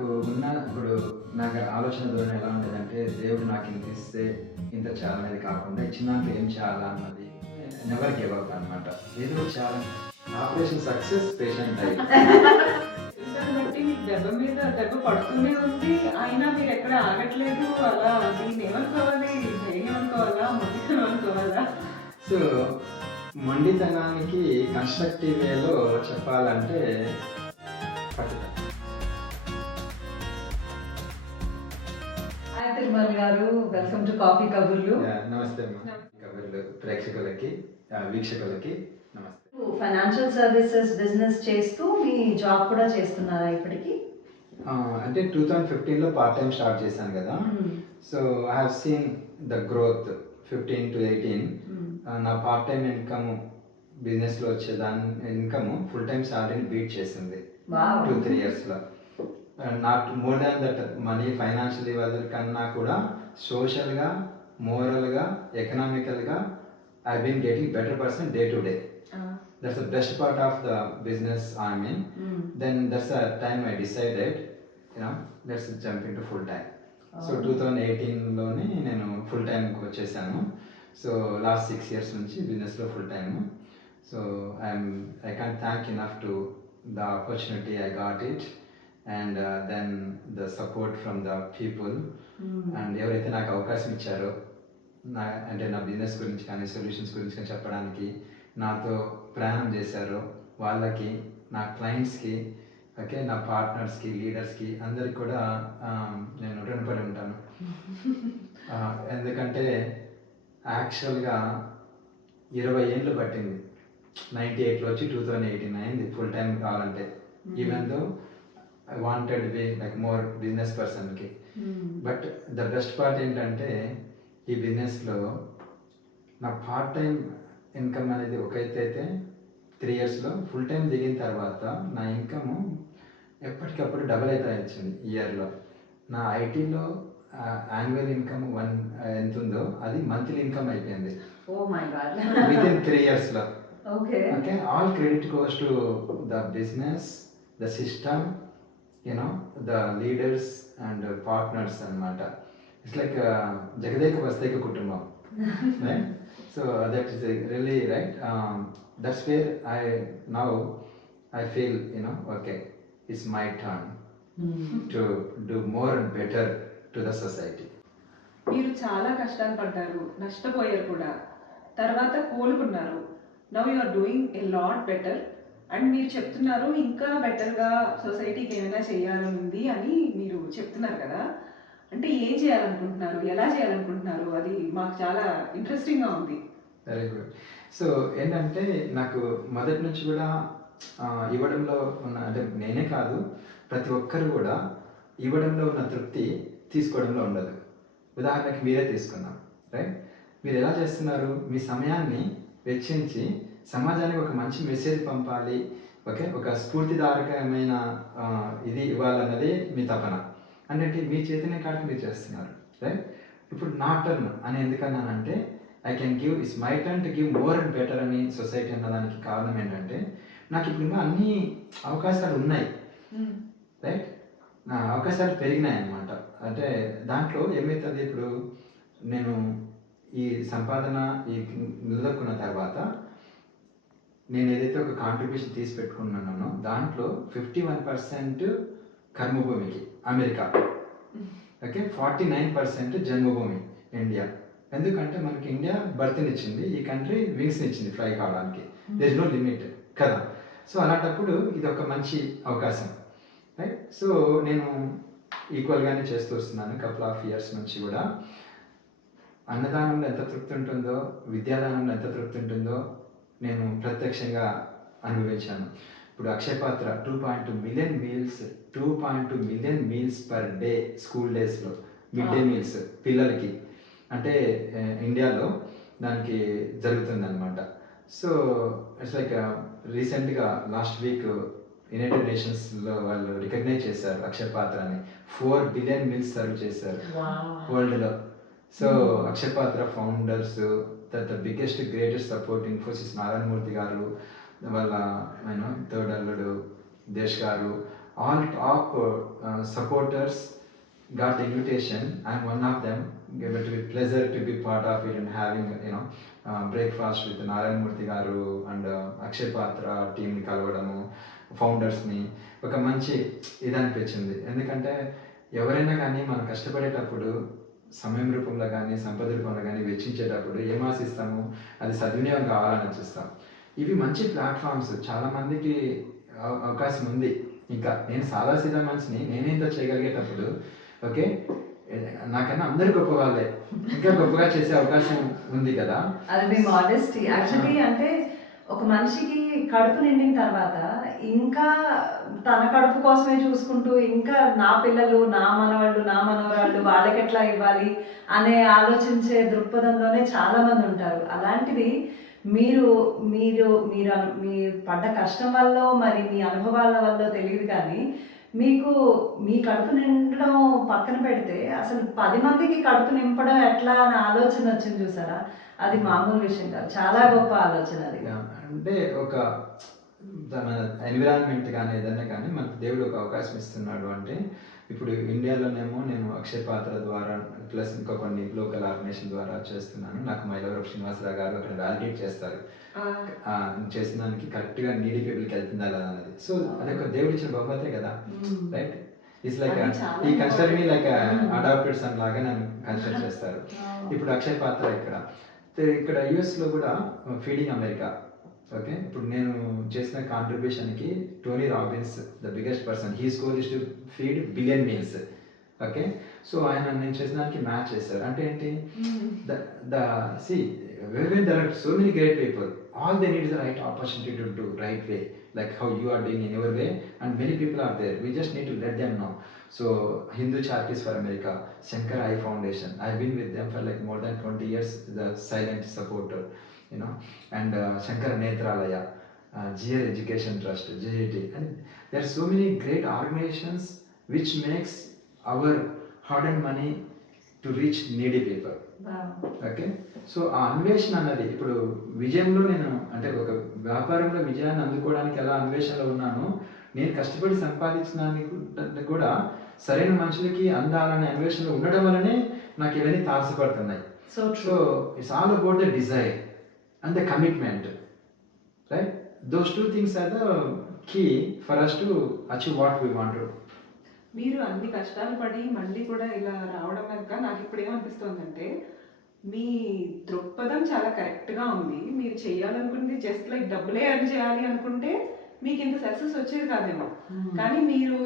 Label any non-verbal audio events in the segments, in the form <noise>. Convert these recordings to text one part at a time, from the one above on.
నాకు ఉన్న ఇప్పుడు నాకు ఆలోచన ధోరణి ఎలా ఉండేదంటే దేవుడు నాకు ఇంత ఇస్తే ఇంత చేయాలనేది కాకుండా ఇచ్చిన దాంట్లో ఏం చేయాలా అన్నది నెవర్ గివ్ అప్ అనమాట ఏదో చేయాలని ఆపరేషన్ సక్సెస్ పేషెంట్ అయ్యి దెబ్బ మీద దెబ్బ పడుతూనే ఉంది. అయినా మీరు ఎక్కడ ఆగట్లేదు. అలా దీన్ని ఏమనుకోవాలి? ధైర్యం అనుకోవాలా మొదటిగా అనుకోవాలా సో మొండితనానికి కన్స్ట్రక్టివ్ వేలో చెప్పాలంటే గారు. వెల్కమ్ టు కాఫీ కబుర్లు నమస్తే కబుర్లు ప్రేక్షకులకి వీక్షకులకి నమస్తే. ఫైనాన్షియల్ సర్వీసెస్ బిజినెస్ చేస్తూ మీ జాబ్ కూడా చేస్తున్నారా ఇప్పటికి? ఆ, అంటే టూ థౌజండ్ ఫిఫ్టీన్లో పార్ట్ టైం స్టార్ట్ చేశాను కదా. So I have seen the growth fifteen to eighteen నా పార్ట్ టైం ఇన్కమ్ బిజినెస్లో వచ్చే దాని ఇన్కమ్ ఫుల్ టైం శాలరీని బీట్ చేసింది. టూ త్రీ ఇయర్స్లో not more than that money financially వాళ్ళ కన్నా కూడా సోషల్గా మోరల్గా ఎకనామికల్గా I been getting better person day to day that's the best part of the business I mean then that's the time I decided you know let's jump in to full time so two thousand ఎయిటీన్లోనే నేను full టైంకి వచ్చేసాను. So last six years నుంచి బిజినెస్లో full time so I'm I can't thank enough to the opportunity I got it and then the support from the people and ఎవరైతే నాకు అవకాశం ఇచ్చారో నా అంటే నా బిజినెస్ గురించి కానీ సొల్యూషన్స్ గురించి కానీ చెప్పడానికి నాతో ప్రయాణం చేశారో వాళ్ళకి నా క్లయింట్స్కి ఓకే నా పార్ట్నర్స్కి లీడర్స్కి అందరికి కూడా నేను రుణపడి ఉంటాను. <laughs> ఎందుకంటే యాక్చువల్గా ఇరవై ఏళ్ళు పట్టింది. నైంటీ ఎయిట్లో వచ్చి టూ థౌజండ్ ఎయిటీన్ అయింది ఫుల్ టైం కావాలంటే. Even though I wanted be like more business పర్సన్కి బట్ ద బెస్ట్ పార్ట్ ఏంటంటే ఈ బిజినెస్లో నా పార్ట్ టైం ఇన్కమ్ అనేది ఒక అయితే త్రీ ఇయర్స్లో ఫుల్ టైం దిగిన తర్వాత నా ఇన్కమ్ ఎప్పటికప్పుడు డబుల్ అయితే వచ్చింది ఇయర్లో నా ఐటీలో యాన్యువల్ ఇన్కమ్ వన్ ఎంత ఉందో అది మంత్లీ ఇన్కమ్ అయిపోయింది. విత్ ఇన్ త్రీ ఇయర్స్లో okay. okay all credit goes to the business the system you know the leaders and uh, partners అనమాట ఇట్స్ లైక్ జగదేక వస్తేక కుటుంబం right so that is really right that's where I now I feel you know okay it's my turn to do more and better to the society మీరు చాలా కష్టాలు పడ్డారు నష్టపోయారు కూడా. తర్వాత కోలుకున్నారు. Now you are doing a lot better and మీరు చెప్తున్నారు ఇంకా బెటర్గా సొసైటీకి ఏమైనా చేయాలని ఉంది అని మీరు చెప్తున్నారు కదా. అంటే ఏం చేయాలనుకుంటున్నారు? ఎలా చేయాలనుకుంటున్నారు? అది మాకు చాలా ఇంట్రెస్టింగ్గా ఉంది. వెరీ గుడ్ సో ఏంటంటే నాకు మొదటి నుంచి కూడా ఇవ్వడంలో ఉన్న అంటే నేనే కాదు ప్రతి ఒక్కరు కూడా ఇవ్వడంలో ఉన్న తృప్తి తీసుకోవడంలో ఉండదు. ఉదాహరణకి మీరే తీసుకున్నాం రైట్? మీరు ఎలా చేస్తున్నారు? మీ సమయాన్ని వెచ్చించి సమాజానికి ఒక మంచి మెసేజ్ పంపాలి. ఓకే? ఒక స్ఫూర్తిదాయకమైన ఆ, ఇది ఇవ్వాలన్నది మీ తపన. అంటే మీ చేతినే కాడికి మీరు చేస్తున్నారు. రైట్ ఇప్పుడు నా టర్న్ అని ఎందుకన్నానంటే I can give it's my turn to give more and better అని సొసైటీ అన్నదానికి కారణం ఏంటంటే నాకు ఇప్పుడు ఇంకా అన్ని అవకాశాలు ఉన్నాయి. రైట్ నా అవకాశాలు పెరిగినాయి అన్నమాట. అంటే దాంట్లో ఏమవుతుంది ఇప్పుడు? నేను ఈ సంపాదన ఈ నిలదొక్కున్న తర్వాత నేను ఏదైతే ఒక కాంట్రిబ్యూషన్ తీసి పెట్టుకున్నానో దాంట్లో ఫిఫ్టీ వన్ పర్సెంట్ కర్మభూమికి America. Okay? Forty nine percent జన్మభూమి ఇండియా. ఎందుకంటే మనకి ఇండియా బర్త్నిచ్చింది ఈ కంట్రీ వింగ్స్ని ఇచ్చింది ఫ్లై కావడానికి. దేర్ నో లిమిట్ కదా? సో అలాంటప్పుడు ఇది ఒక మంచి అవకాశం. రైట్ సో నేను ఈక్వల్గానే చేస్తూ వస్తున్నాను కపుల్ ఆఫ్ ఇయర్స్ నుంచి కూడా. అన్నదానంలో ఎంత తృప్తి ఉంటుందో విద్యాదానంలో ఎంత తృప్తి ఉంటుందో నేను ప్రత్యక్షంగా అనుభవించాను ఇప్పుడు Akshaya Patra two point two million meals two point two million meals per day school డేస్లో మిడ్ డే మీల్స్ పిల్లలకి. అంటే ఇండియాలో దానికి జరుగుతుంది అనమాట సో ఇట్స్ లైక్ రీసెంట్గా లాస్ట్ వీక్ యునైటెడ్ నేషన్స్లో వాళ్ళు రికగ్నైజ్ చేశారు అక్షయ పాత్ర అని ఫోర్ బిలియన్ మీల్స్ సర్వ్ చేశారు వరల్డ్లో so Akshaya Patra founders the biggest greatest support Infosys Narayana Murthy garu వాళ్ళ ఆయన థర్డ్ అల్లుడు Desh garu. All top supporters got invitation and one of them get with pleasure to be part of it and having you know breakfast with Narayana Murthy garu and Akshay పాత్ర టీంని కలవడము ఫౌండర్స్ని ఒక మంచి ఇది అనిపించింది. ఎందుకంటే ఎవరైనా కానీ మనం కష్టపడేటప్పుడు సమయం రూపంలో కానీ సంపద రూపంలో కానీ వెచ్చించేటప్పుడు ఏం ఆశిస్తాము? అది సద్వినియోగం కావాలని ఆశిస్తాం. ఇవి మంచి ప్లాట్ఫామ్స్. చాలా మందికి అవ- అవకాశం ఉంది. ఇంకా నేను సాదా సీదా మనిషిని నేనేంతో చేయగలిగేటప్పుడు ఓకే? నాకన్నా అందరు గొప్ప వాళ్ళే. ఇంకా గొప్పగా చేసే అవకాశం ఉంది కదా? అది మీ మాడెస్టీ యాక్చువల్లీ అంటే ఒక మనిషికి కడుపు నిండిన తర్వాత ఇంకా తన కడుపు కోసమే చూసుకుంటూ ఇంకా నా పిల్లలు నా మనవాళ్ళు నా మనవరాళ్ళు వాళ్ళకి ఎట్లా ఇవ్వాలి అనే ఆలోచించే దృక్పథంలోనే చాలామంది ఉంటారు. అలాంటిది మీరు మీరు మీరు మీ పడ్డ కష్టం వల్ల మరి మీ అనుభవాల వల్ల తెలియదు కానీ మీకు మీ కడుపు నిండడం పక్కన పెడితే అసలు పది మందికి కడుపు నింపడం ఎట్లా అనే ఆలోచన వచ్చింది చూసారా? అది మామూలు విషయం కాదు. చాలా గొప్ప ఆలోచన అది. అంటే ఒక మన ఎన్విరాన్మెంట్ కానీ ఏదన్నా కానీ మనకు దేవుడు ఒక అవకాశం ఇస్తున్నాడు అంటే ఇప్పుడు ఇండియాలోనేమో నేను అక్షయ పాత్ర ద్వారా ప్లస్ ఇంకా కొన్ని లోకల్ ఆర్గనైజేషన్ ద్వారా చేస్తున్నాను. నాకు మైలవరపు శ్రీనివాసరావు గారు అక్కడ వ్యాలిడేట్ చేస్తారు. చేసిన దానికి కరెక్ట్గా నీడీ పీపుల్కి వెళ్తుందా లేదా అనేది. సో అదొక దేవుడు ఇచ్చిన బహుమతే కదా. రైట్ ఇట్స్ లైక్ అది ఈ consider me like. Adopted son లాగా నన్ను కన్సిడర్ చేస్తారు. <laughs> ఇప్పుడు అక్షయ్ పాత్ర ఇక్కడ. ఇక్కడ యుఎస్లో కూడా ఫీడింగ్ అమెరికా ఓకే ఇప్పుడు నేను చేసిన కాంట్రిబ్యూషన్కి Tony Robbins the biggest person he score is to feed billion meals okay so ఆయన నేను చేసిన దానికి మ్యాచ్ చేశారు అంటే ఏంటి the the see when there are so many great people all they need the right opportunity to do right way like how you are doing in your way and many people are there we just need to let them know so hindu charities for america shankar eye foundation i've been with them for like more than 20 years the silent supporter you know and Shankar Nethralaya GA education trust GIT and there so many great organisations which makes our hard and money to reach needy people okay so ఆ అన్వేషణ అన్నది ఇప్పుడు విజయంలో నేను అంటే ఒక వ్యాపారంలో విజయాన్ని అందుకోవడానికి ఎలా అన్వేషణలో ఉన్నాను నేను కష్టపడి సంపాదించడానికి కూడా సరైన మనుషులకి అందాలనే అన్వేషణలో ఉండడం వల్లనే నాకు ఇవన్నీ తాసపడుతున్నాయి so it's all about the desire and the commitment right those two things are the key for us to achieve what we want మీరు అన్ని కష్టాలు పడి మళ్ళీ కూడా ఇలా రావడం కనుక నాకు ఇప్పుడు ఏమనిపిస్తోందంటే మీ దృక్పథం చాలా కరెక్ట్గా ఉంది. మీరు చేయాలనుకుంటే జస్ట్ లైక్ డబ్బులే ఎర్న్ చేయాలి అనుకుంటే మీకు ఇంత సక్సెస్ వచ్చేది కాదేమో. Hmm. కానీ మీరు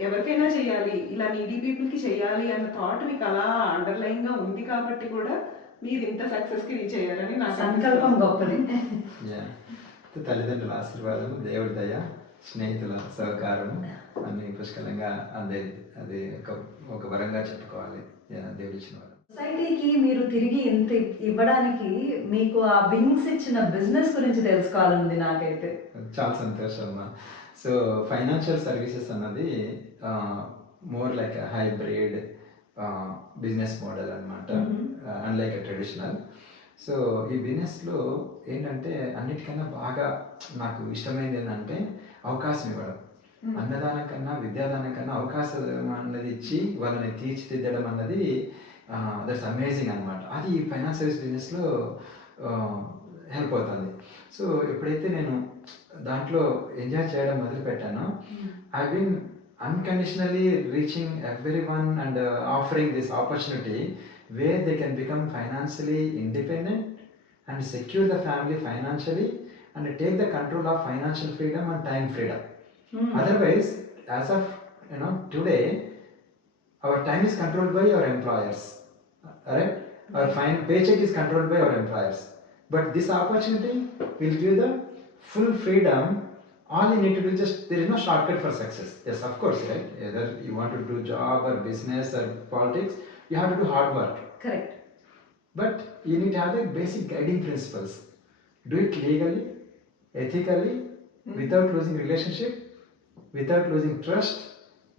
ఎవరికైనా చేయాలి. ఇలా నీడీ పీపుల్కి చేయాలి అన్న థాట్ మీకు అలా అండర్లైన్గా ఉంది కాబట్టి కూడా మీరు ఇంత సక్సెస్కి రీచ్ అయ్యారని నాకు సంకల్పం. గొప్పది. యా తల్లిదండ్రుల ఆశీర్వాదం దేవుడి దయ స్నేహితుల సహకారం అన్ని పుష్కలంగా అదే అది ఒక ఒక వరంగా చెప్పుకోవాలి. యా, దేవుడు ఇచ్చిన వరం సొసైటీకి మీరు తిరిగి ఇంత ఇవ్వడానికి మీకు ఆ వింగ్స్ ఇచ్చిన బిజినెస్ గురించి తెలుసుకోవాలనుంది నాకైతే. చాలా సంతోషం అమ్మా. సో ఫైనాన్షియల్ సర్వీసెస్ అన్నది more like hybrid business model అనమాట. అన్లైక్ ట్రెడిషనల్ సో ఈ బిజినెస్లో ఏంటంటే అన్నిటికన్నా బాగా నాకు ఇష్టమైనది ఏంటంటే అవకాశం ఇవ్వడం. Hmm. అన్నదానం కన్నా విద్యాదానం కన్నా అవకాశం అన్నది ఇచ్చి వాళ్ళని తీర్చిదిద్దడం అన్నది దట్స్ అమేజింగ్ అనమాట అది ఈ ఫైనాన్స్ సర్వీస్ బిజినెస్లో హెల్ప్ అవుతుంది. సో ఎప్పుడైతే నేను దాంట్లో ఎంజాయ్ చేయడం మొదలు పెట్టానో I been unconditionally reaching everyone and offering this opportunity where they can become financially independent and secure the family financially and take the control of financial freedom and time freedom. Mm. Otherwise, as of you know today, our time is controlled by our employers. Alright? Our hmm. fine paycheck is controlled by our employers. But this opportunity will give the full freedom. All you need to do is just there is no shortcut for success. Yes, of course, right? Either you want to do job or business or politics, you have to do hard work. Correct. But you need to have the basic guiding principles. Do it legally, ethically, mm. without losing relationship, without losing trust.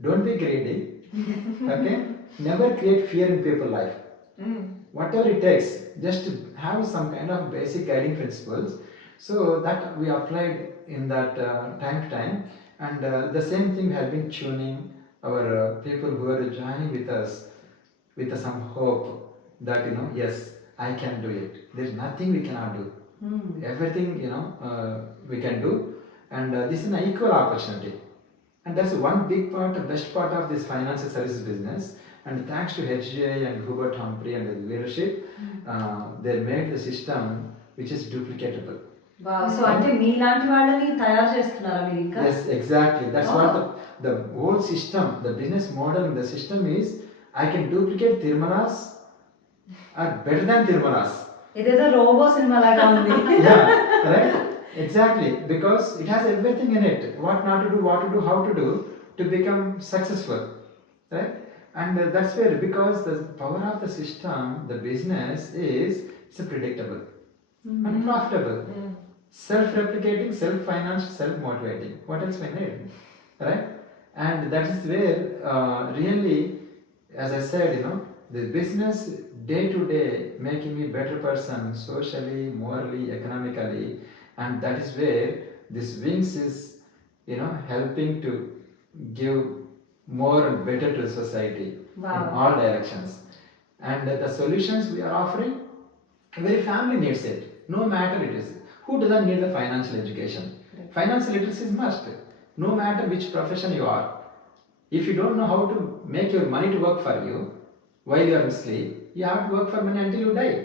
Don't be greedy. <laughs> okay? Never create fear in people's life. Mm. Whatever it takes, just to have some kind of basic guiding principles. So that we applied in that uh, time to time. And uh, the same thing has have been tuning our uh, people who are joining with us with some hope that you know yes I can do it. There's nothing we cannot do. Hmm. Everything you know uh, we can do, and uh, this is an equal opportunity. And that's one big part, the best part of this financial services business. And thanks to HGI and Hubert Humphrey and the leadership, uh, they made the system which is duplicatable. So అంటే మీలాంటి వాళ్ళని తయారు చేస్తున్నారా మీరు ఇంకా Yes, exactly. That's Oh. what the, the whole system, the business model in the system is I can duplicate Tirmalas are better than Tirmalas. ఇదేదో Robo సినిమా లాగా ఉంది yeah, right? Exactly. Because it has everything in it. What not to do, what to do, how to do to become successful. Right? And uh, that's where because the power of the system, the business is it's a predictable and profitable. self-replicating, self-financed, self-motivating. What else we need, right? And that is where uh, really, as I said, you know, the business day to day making me better person socially, morally, economically, and that is where this wings is, you know, helping to give more and better to society in all directions. And the solutions we are offering Every family needs it, no matter it is. Who doesn't need the financial education? Financial literacy is must, no matter which profession you are. If you don't know how to make your money to work for you while you are asleep, you have to work for money until you die.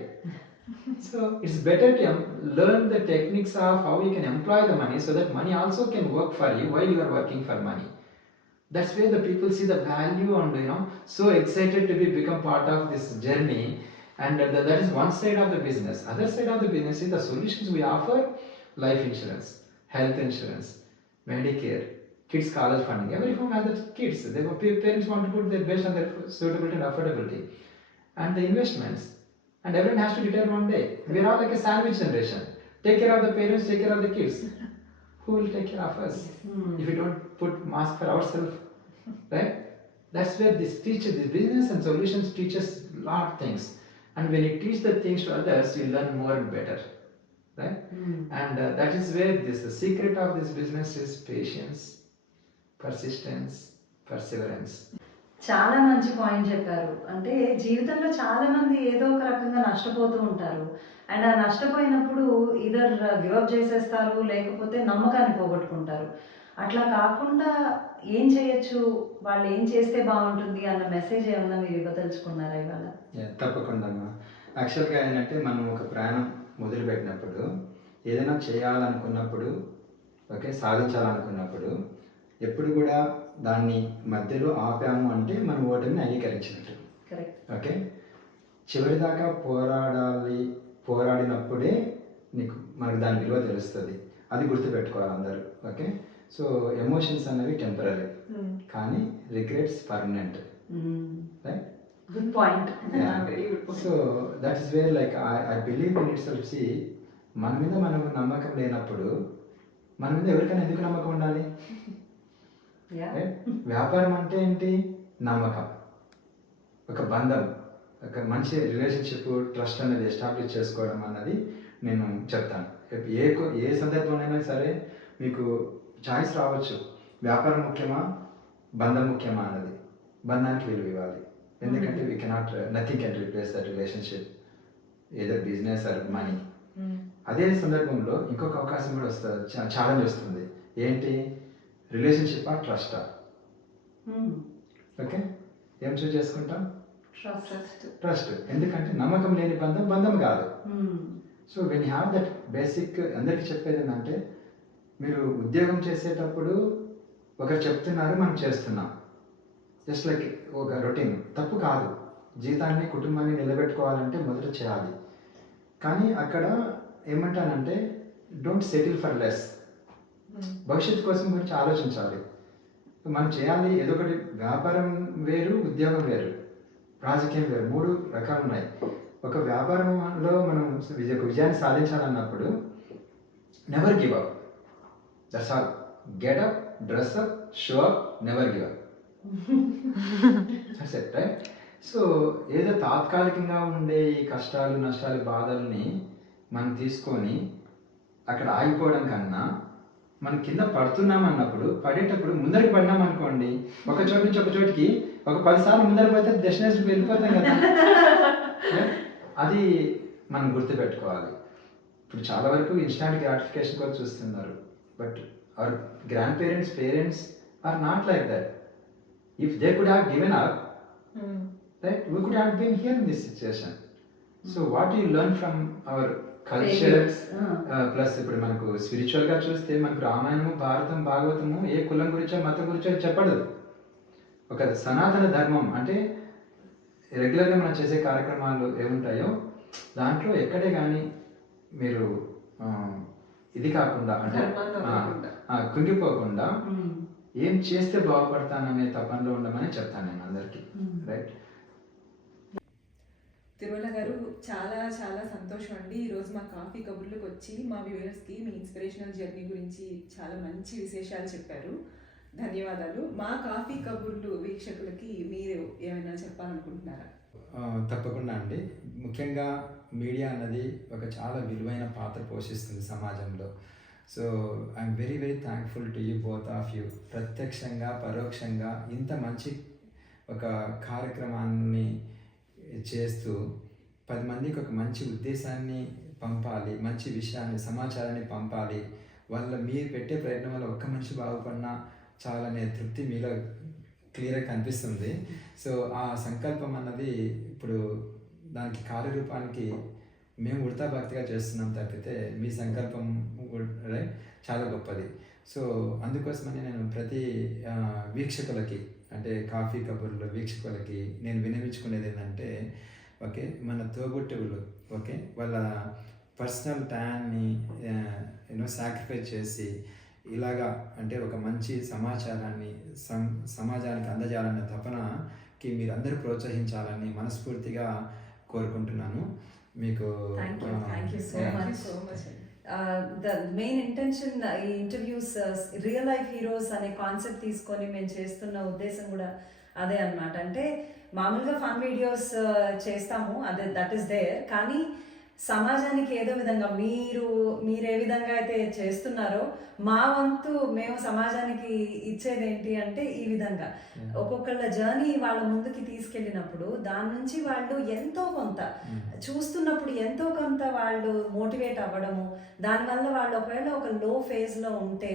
<laughs> so it's better to learn the techniques of how you can employ the money so that money also can work for you while you are working for money. That's where the people see the value and you know so excited to be become part of this journey and that is one side of the business other side of the business is the solutions we offer life insurance health insurance medicare kids college funding. Every home has the kids. Their parents want to put their best on their suitability and affordability. And the investments. And everyone has to retire one day. We are all like a sandwich generation. Take care of the parents take care of the kids. Who will take care of us? Hmm. if we don't put mask for ourselves right? That's where this teaches the business and solutions teaches a lot of things. And when you teach the things to others you learn more and better right? Hmm. and uh, that is where this the secret of this business is patience persistence perseverance. చాలా మంచి point చెప్పారు. అంటే జీవితంలో చాలా మంది ఏదో ఒక రకంగా నష్టపోతూ ఉంటారు. అండ్ ఆ నష్టపోయినప్పుడు ఇదర్ గివప్ చేసేస్తారు లేకపోతే నమ్మకాన్ని పోగొట్టుకుంటారు. అట్లా కాకుండా ఏం చేయొచ్చు? వాళ్ళు ఏం చేస్తే బాగుంటుంది అన్న మెసేజ్ ఏమన్నా మీరు ఇవ్వదలుచుకున్నారా ఇవాళ? తప్పకుండా అమ్మా. యాక్చువల్గా ఏంటంటే మనం ఒక ప్రయాణం మొదలుపెట్టినప్పుడు ఏదైనా చేయాలనుకున్నప్పుడు ఓకే సాధించాలనుకున్నప్పుడు ఎప్పుడు కూడా దాన్ని మధ్యలో ఆపాము అంటే మనం ఓటమిని అంగీకరించినట్టు. ఓకే? చివరిదాకా పోరాడాలి పోరాడినప్పుడే నీకు మనకు దాని విలువ తెలుస్తుంది. అది గుర్తుపెట్టుకోవాలి అందరూ. ఓకే? సో ఎమోషన్స్ అనేవి టెంపరీ కానీ regrets permanent. Right good point. So that is where like I believe in it self C మన మీద మనకు నమ్మకం లేనప్పుడు మన మీద ఎవరికైనా ఎందుకు నమ్మకం ఉండాలి? <laughs> వ్యాపారం అంటే ఏంటి? నమ్మకం. ఒక బంధం. ఒక మంచి రిలేషన్షిప్ ట్రస్ట్ అనేది ఎస్టాబ్లిష్ చేసుకోవడం అన్నది నేను చెప్తాను. ఏ ఏ సందర్భంలోనైనా సరే మీకు చాయిస్ రావచ్చు. వ్యాపారం ముఖ్యమా? బంధం ముఖ్యమా అన్నది. బంధానికి విలువ ఇవ్వాలి. ఎందుకంటే we cannot nothing can replace that relationship ఏదో బిజినెస్ ఆర్ మనీ అదే సందర్భంలో ఇంకొక అవకాశం కూడా వస్తుంది ఛాలెంజ్ వస్తుంది. ఏంటి? రిలేషన్షిప్ ఆ ట్రస్టా ఓకే. ఏం చూస్ చేసుకుంటాం? ట్రస్ట్ ట్రస్ట్ ఎందుకంటే నమ్మకం లేని బంధం బంధం కాదు. So when have that basic అందరికీ చెప్పేది ఏంటంటే మీరు ఉద్యోగం చేసేటప్పుడు ఒకరు చెప్తున్నారు మనం చేస్తున్నాం. జస్ట్ లైక్ ఒక రొటీన్. తప్పు కాదు. జీతాన్ని కుటుంబాన్ని నిలబెట్టుకోవాలంటే మొదట చేయాలి. కానీ అక్కడ ఏమంటానంటే డోంట్ సెటిల్ ఫర్ లెస్ భవిష్యత్తు కోసం గురించి ఆలోచించాలి. మనం చేయాలి ఏదో ఒకటి వ్యాపారం వేరు ఉద్యోగం వేరు రాజకీయం వేరు మూడు రకాలు ఉన్నాయి. ఒక వ్యాపారంలో మనం విజయ విజయాన్ని సాధించాలన్నప్పుడు never give up that's all get up dress up show up never give up it right so ఏదో తాత్కాలికంగా ఉండే ఈ కష్టాలు నష్టాలు బాధల్ని మనం తీసుకొని అక్కడ ఆగిపోవడం కన్నా మనం కింద పడుతున్నాం అన్నప్పుడు పడేటప్పుడు ముందరికి పడినాం అనుకోండి ఒక చోటు నుంచి ఒక చోటికి ఒక పదిసార్లు ముందరికి పోతే డెస్టినేషన్ వెళ్ళిపోతాం కదా. <laughs> అది మనం గుర్తుపెట్టుకోవాలి. ఇప్పుడు చాలా వరకు ఇన్స్టాంట్ గ్రాటిఫికేషన్ కూడా చూస్తున్నారు. But our grand parents parents are not like that if they could have given up right we could have been here in this situation so what you learn from our culture. Plus ఇప్పుడు మనకు స్పిరిచువల్గా చూస్తే మనకు రామాయణము భారతం భాగవతము ఏ కులం గురించో మతం గురించో చెప్పదు ఒక సనాతన ధర్మం అంటే రెగ్యులర్గా మనం చేసే కార్యక్రమాలు ఏముంటాయో దాంట్లో ఎక్కడే కానీ మీరు ఇది కాకుండా అంటే కుంగిపోకుండా. ఏం చేస్తే బాగుపడతాననే తపనలో ఉండమని చెప్తాను నేను అందరికీ. రైట్ తిరుమల గారు చాలా చాలా సంతోషం అండి ఈరోజు మా కాఫీ కబుర్లకు వచ్చి మా వ్యూవర్స్కి మీ ఇన్స్పిరేషనల్ జర్నీ గురించి చాలా మంచి విశేషాలు చెప్పారు. ధన్యవాదాలు. మా కాఫీ కబుర్లు వీక్షకులకి మీరు ఏమైనా చెప్పాలనుకుంటున్నారా? తప్పకుండా అండి. ముఖ్యంగా మీడియా అన్నది ఒక చాలా విలువైన పాత్ర పోషిస్తుంది సమాజంలో. So I'm very very thankful to you both of you. ప్రత్యక్షంగా పరోక్షంగా ఇంత మంచి ఒక కార్యక్రమాన్ని చేస్తూ పది మందికి ఒక మంచి ఉద్దేశాన్ని పంపాలి మంచి విషయాన్ని సమాచారాన్ని పంపాలి. వాళ్ళ మీరు పెట్టే ప్రయత్నం వల్ల ఒక్క మనిషి బాగుపడినా చాలనే తృప్తి మీలో క్లియర్గా కనిపిస్తుంది. సో ఆ సంకల్పం అన్నది ఇప్పుడు దానికి కార్యరూపానికి మేము ఉడతా భక్తిగా చేస్తున్నాం తప్పితే మీ సంకల్పం కూడా, చాలా గొప్పది. సో అందుకోసమని నేను ప్రతి వీక్షకులకి అంటే కాఫీ కబుర్లు వీక్షకులకి నేను వినవించుకునేది ఏంటంటే ఓకే మన తోబుట్టువులు ఓకే వాళ్ళ పర్సనల్ టైంని యూనో సాక్రిఫైస్ చేసి ఇలాగా అంటే ఒక మంచి సమాచారాన్ని సమాజానికి అందజేయాలనే తపనకి మీరు అందరూ ప్రోత్సహించాలని మనస్ఫూర్తిగా కోరుకుంటున్నాను మీకు yeah. much. So much the main intention ఈ ఇంటర్వ్యూస్ రియల్ లైఫ్ హీరోస్ అనే కాన్సెప్ట్ తీసుకొని మేము చేస్తున్న ఉద్దేశం కూడా అదే అన్నమాట. అంటే మామూలుగా ఫన్ వీడియోస్ uh, చేస్తాము అదే దట్ ఈస్ దేర్ కానీ సమాజానికి ఏదో విధంగా మీరు మీరు ఏ విధంగా అయితే చేస్తున్నారో మా వంతు మేము సమాజానికి ఇచ్చేది ఏంటి అంటే ఈ విధంగా. ఒక్కొక్కళ్ళ జర్నీ వాళ్ళ ముందుకి తీసుకెళ్ళినప్పుడు దాని నుంచి వాళ్ళు ఎంతో కొంత చూస్తున్నప్పుడు ఎంతో కొంత వాళ్ళు మోటివేట్ అవ్వడము దానివల్ల వాళ్ళు ఒకవేళ ఒక లో ఫేజ్లో ఉంటే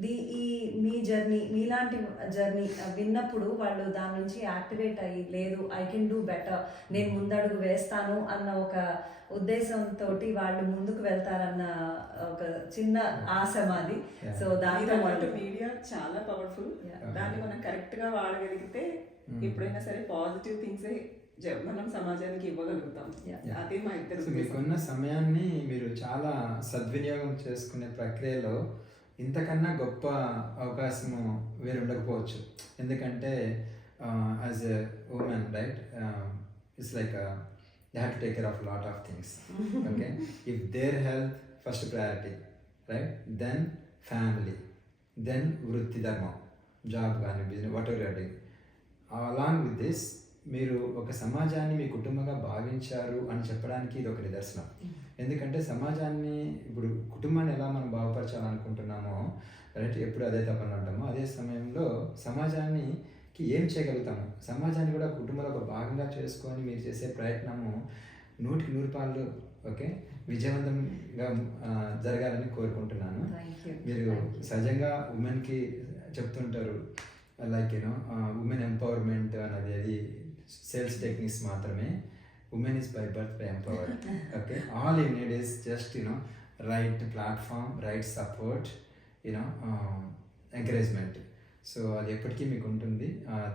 ది ఈ మీ జర్నీ మీలాంటి జర్నీ విన్నప్పుడు వాళ్ళు దాని నుంచి యాక్టివేట్ అయ్యి లేదు ఐ కెన్ డూ బెటర్ నేను ముందడుగు వేస్తాను అన్న ఒక ఉద్దేశంతో వాళ్ళు ముందుకు వెళ్తారన్న ఒక చిన్న ఆశ మాది. సో వాళ్ళు మీడియా చాలా పవర్ఫుల్. దాన్ని మనం కరెక్ట్గా వాడగలిగితే Mm. ఎప్పుడైనా సరే పాజిటివ్ థింగ్స్ మనం సమాజానికి ఇవ్వగలుగుతాం. అదే మా ఇద్దరు. మీకున్న సమయాన్ని మీరు చాలా సద్వినియోగం చేసుకునే ప్రక్రియలో ఇంతకన్నా గొప్ప అవకాశము వేరు ఉండకపోవచ్చు. ఎందుకంటే as a women right it's like they have to take care of lot of things okay if their health first priority right then family then వృత్తి ధర్మం జాబ్ కానీ business whatever doing along with this మీరు ఒక సమాజాన్ని మీ కుటుంబంగా భావించారు అని చెప్పడానికి ఇది ఒక నిదర్శనం. ఎందుకంటే సమాజాన్ని ఇప్పుడు కుటుంబాన్ని ఎలా మనం బాగుపరచాలనుకుంటున్నామో రైట్ ఎప్పుడు అదే తపన ఉంటామో అదే సమయంలో సమాజాన్ని కి ఏం చేయగలుగుతాము? సమాజాన్ని కూడా కుటుంబంలో ఒక భాగంగా చేసుకొని మీరు చేసే ప్రయత్నము నూటికి నూరు పాళ్ళు ఓకే విజయవంతంగా జరగాలని కోరుకుంటున్నాను. మీరు సహజంగా ఉమెన్కి చెప్తుంటారు లైక్ యూనో ఉమెన్ ఎంపవర్మెంట్ అన్నది అది సేల్స్ టెక్నిక్స్ మాత్రమే. Women is by birth by empower okay all in need is just you know right platform right support you know encouragement so అది ఎప్పటికీ మీకు ఉంటుంది.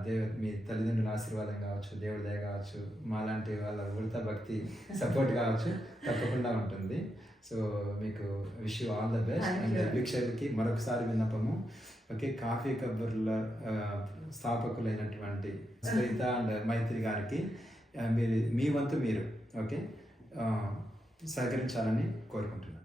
దేవ మీ తల్లిదండ్రుల ఆశీర్వాదం కావచ్చు దేవుడి దయ కావచ్చు మాలాంటి వాళ్ళ ఉడత భక్తి సపోర్ట్ కావచ్చు తప్పకుండా ఉంటుంది. సో మీకు wish you all the best and you. వీక్షకులకి మరొకసారి విన్నపము. ఓకే కాఫీ కబుర్ల స్థాపకులైనటువంటి <laughs> శ్వేత అండ్ మైత్రి గారికి మీరు మీ వంతు మీరు ఓకే? సహకరించాలని కోరుకుంటున్నాను.